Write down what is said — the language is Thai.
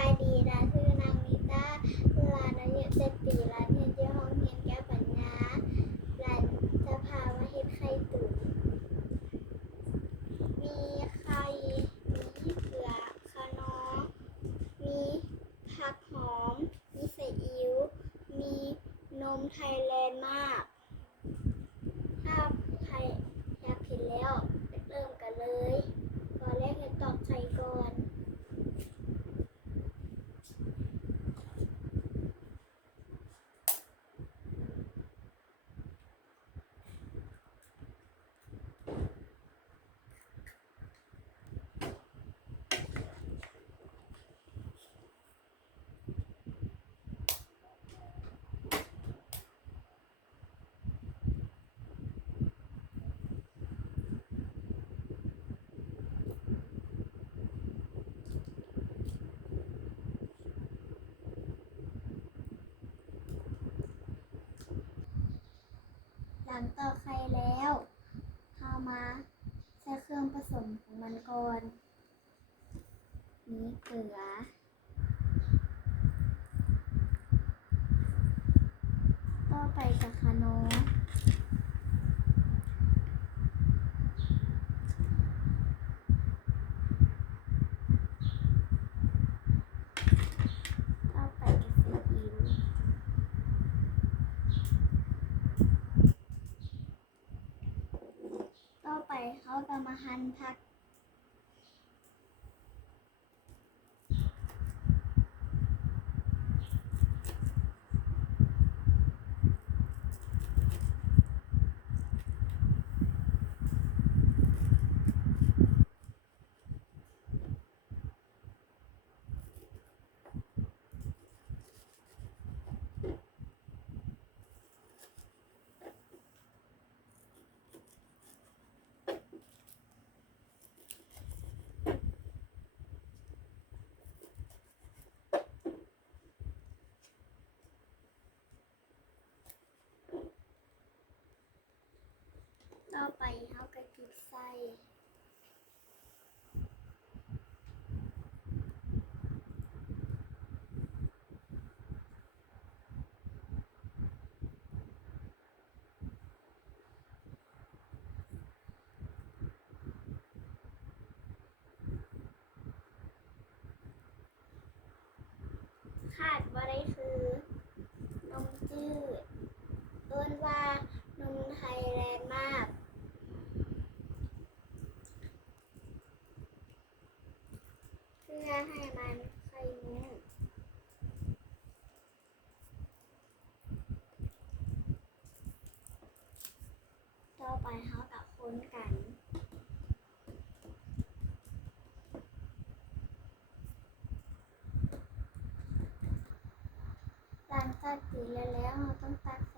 ายดีนะชื่อนางนิต้าหลานอายุ7 ปีหลานเรียนอยู่ห้องเรียนแก้วปัญญาหลานจะพามาเฮ็ดไข่ตุ๋นมีไข่มีเกลือขนอมีผักหอมมีซีอิ๊วมีนมไทยแลนด์มากถ้าใครอยากเห็นแล้วเริ่มกันเลยก่อนแรกให้ตอกไข่ก่อนหลังตอกไข่แล้วเอามาใส่เครื่องผสมของมันก่อนมีเกลือต่อไปกับขนมต่อไปกับซีอิ๊วต่อไปเขาก็มาหั่นผักต่อไปเขาก็จุดไฟขาดบ่ได้คือนมจืดเอิ้นว่านมไทยแลนด์มากเพื่อให้มันไข่มุกต่อไปเขาก็คนกันหลังจากตีแล้วเราต้องตักใส่